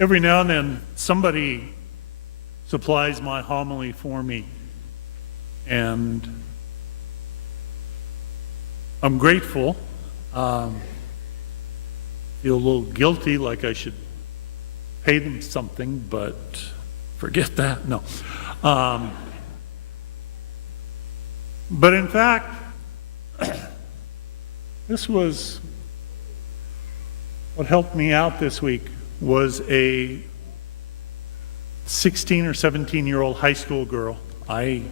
Every now and then, somebody supplies my homily for me, and I'm grateful. Feel a little guilty, like I should pay them something, but forget that. No. But in fact, this was what helped me out this week. Was a 16 or 17-year-old high school girl. I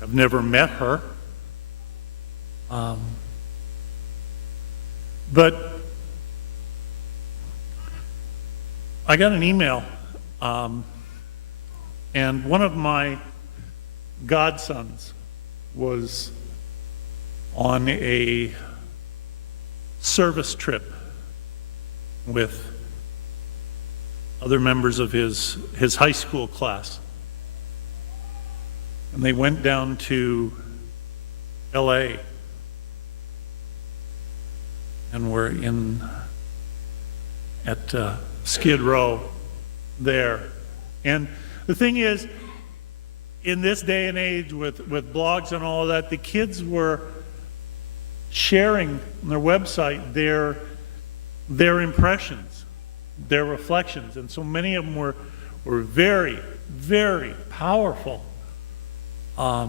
have never met her. But I got an email, and one of my godsons was on a service trip with other members of his high school class. And they went down to LA and were at Skid Row there. And the thing is, in this day and age with blogs and all of that, the kids were sharing on their website their impressions, their reflections, and so many of them were very, very powerful. A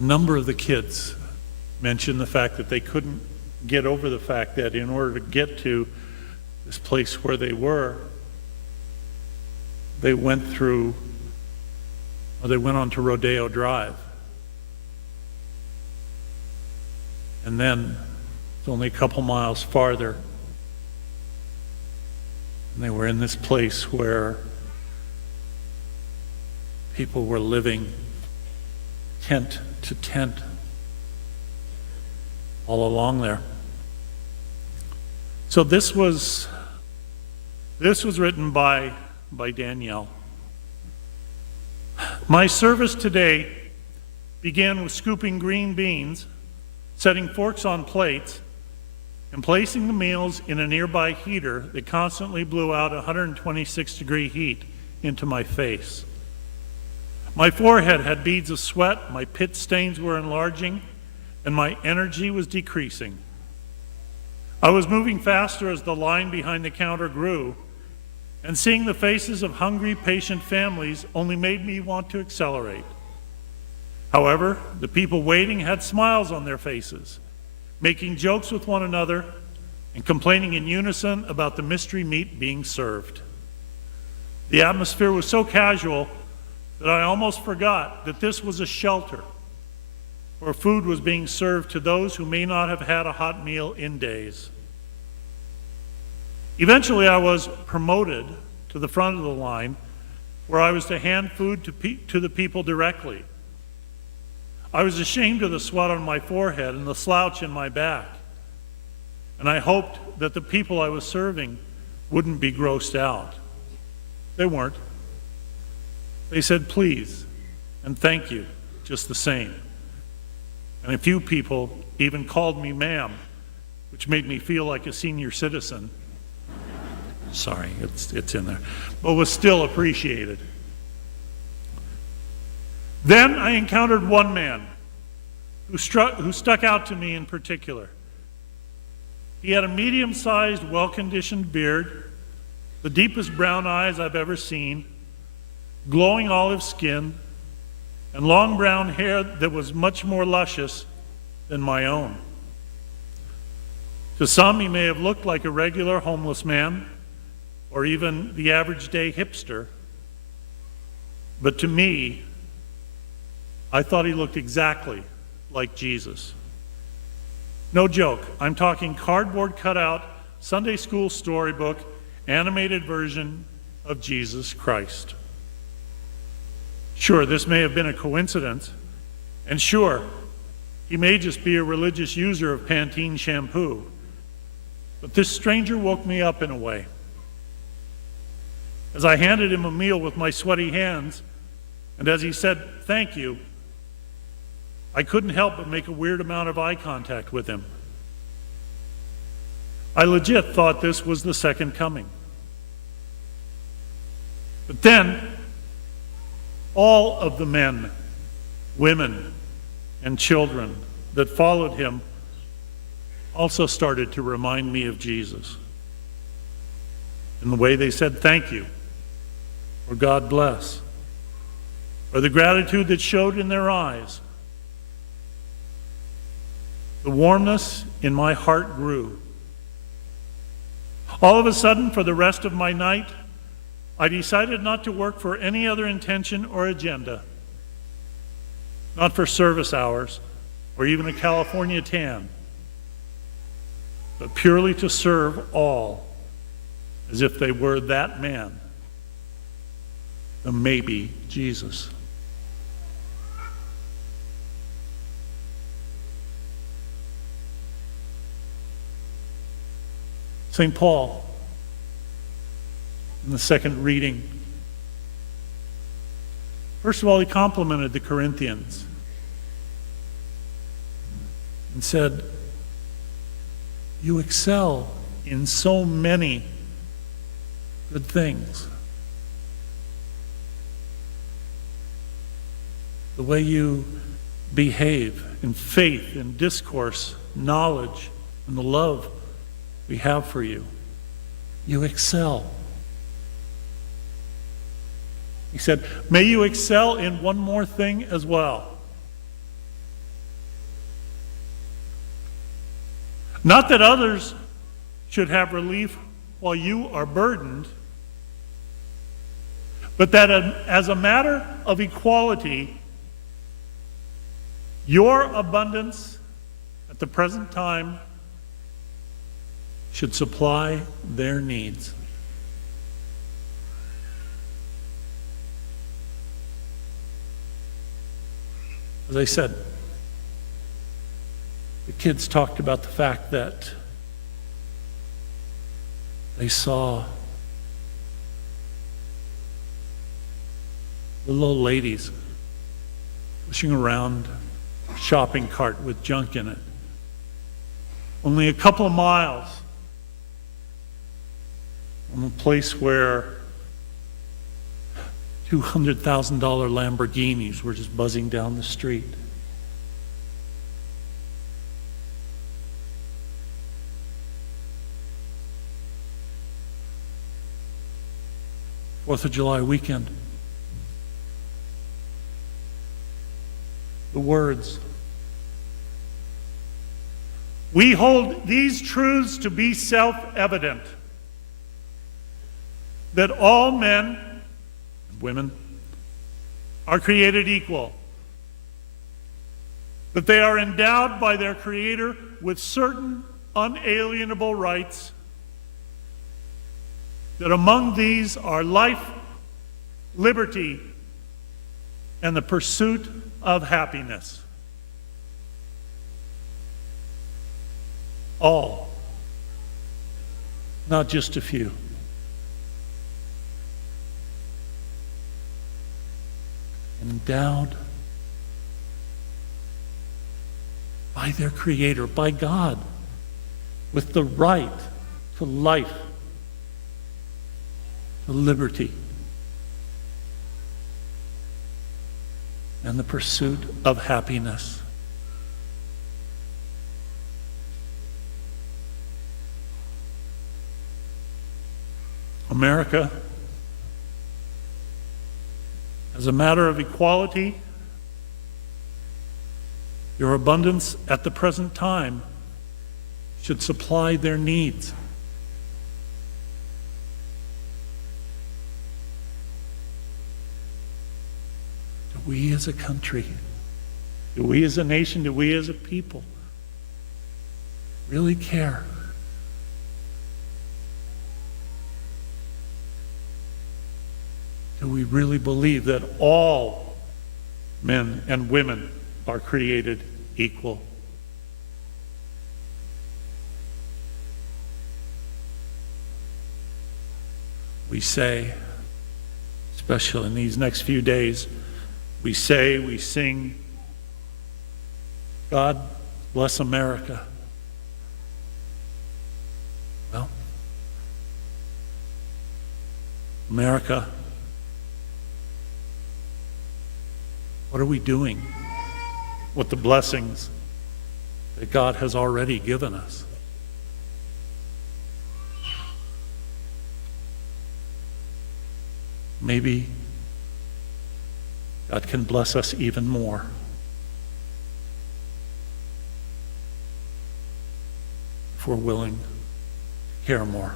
number of the kids mentioned the fact that they couldn't get over the fact that in order to get to this place where they were, they went onto Rodeo Drive. And then it's only a couple miles farther, and they were in this place where people were living tent to tent all along there. So this was written by Danielle. My service today began with scooping green beans, setting forks on plates, and placing the meals in a nearby heater that constantly blew out 126-degree heat into my face. My forehead had beads of sweat, my pit stains were enlarging, and my energy was decreasing. I was moving faster as the line behind the counter grew, and seeing the faces of hungry, patient families only made me want to accelerate. However, the people waiting had smiles on their faces, making jokes with one another and complaining in unison about the mystery meat being served. The atmosphere was so casual that I almost forgot that this was a shelter where food was being served to those who may not have had a hot meal in days. Eventually, I was promoted to the front of the line where I was to hand food to the people directly. I was ashamed of the sweat on my forehead and the slouch in my back, and I hoped that the people I was serving wouldn't be grossed out. They weren't. They said please and thank you just the same. And a few people even called me ma'am, which made me feel like a senior citizen. Sorry, it's in there, but was still appreciated. Then I encountered one man who stuck out to me in particular. He had a medium-sized, well-conditioned beard, the deepest brown eyes I've ever seen, glowing olive skin, and long brown hair that was much more luscious than my own. To some, he may have looked like a regular homeless man, or even the average day hipster. But to me, I thought he looked exactly like Jesus. No joke, I'm talking cardboard cutout, Sunday school storybook, animated version of Jesus Christ. Sure, this may have been a coincidence, and sure, he may just be a religious user of Pantene shampoo, but this stranger woke me up in a way. As I handed him a meal with my sweaty hands, and as he said, "Thank you," I couldn't help but make a weird amount of eye contact with him. I legit thought this was the second coming. But then, all of the men, women, and children that followed him also started to remind me of Jesus. In the way they said thank you, or God bless, or the gratitude that showed in their eyes. The warmness in my heart grew. All of a sudden, for the rest of my night, I decided not to work for any other intention or agenda, not for service hours or even a California tan, but purely to serve all as if they were that man, the maybe Jesus. St. Paul, in the second reading, first of all, he complimented the Corinthians and said, "You excel in so many good things. The way you behave in faith, in discourse, knowledge, and the love we have for you. You excel." He said, "May you excel in one more thing as well. Not that others should have relief while you are burdened, but that as a matter of equality, your abundance at the present time should supply their needs." As I said, the kids talked about the fact that they saw little old ladies pushing around a shopping cart with junk in it. Only a couple of miles from a place where $200,000 Lamborghinis were just buzzing down the street. Fourth of July weekend. The words, "We hold these truths to be self-evident, that all men and women are created equal, that they are endowed by their Creator with certain unalienable rights, that among these are life, liberty, and the pursuit of happiness. All, not just a few." Endowed by their Creator, by God, with the right to life, to liberty, and the pursuit of happiness. America, as a matter of equality, your abundance at the present time should supply their needs. Do we as a country, do we as a nation, do we as a people really care? Do we really believe that all men and women are created equal? We say, especially in these next few days, we sing, "God bless America." Well, America, what are we doing with the blessings that God has already given us? Maybe God can bless us even more. If we're willing to care more.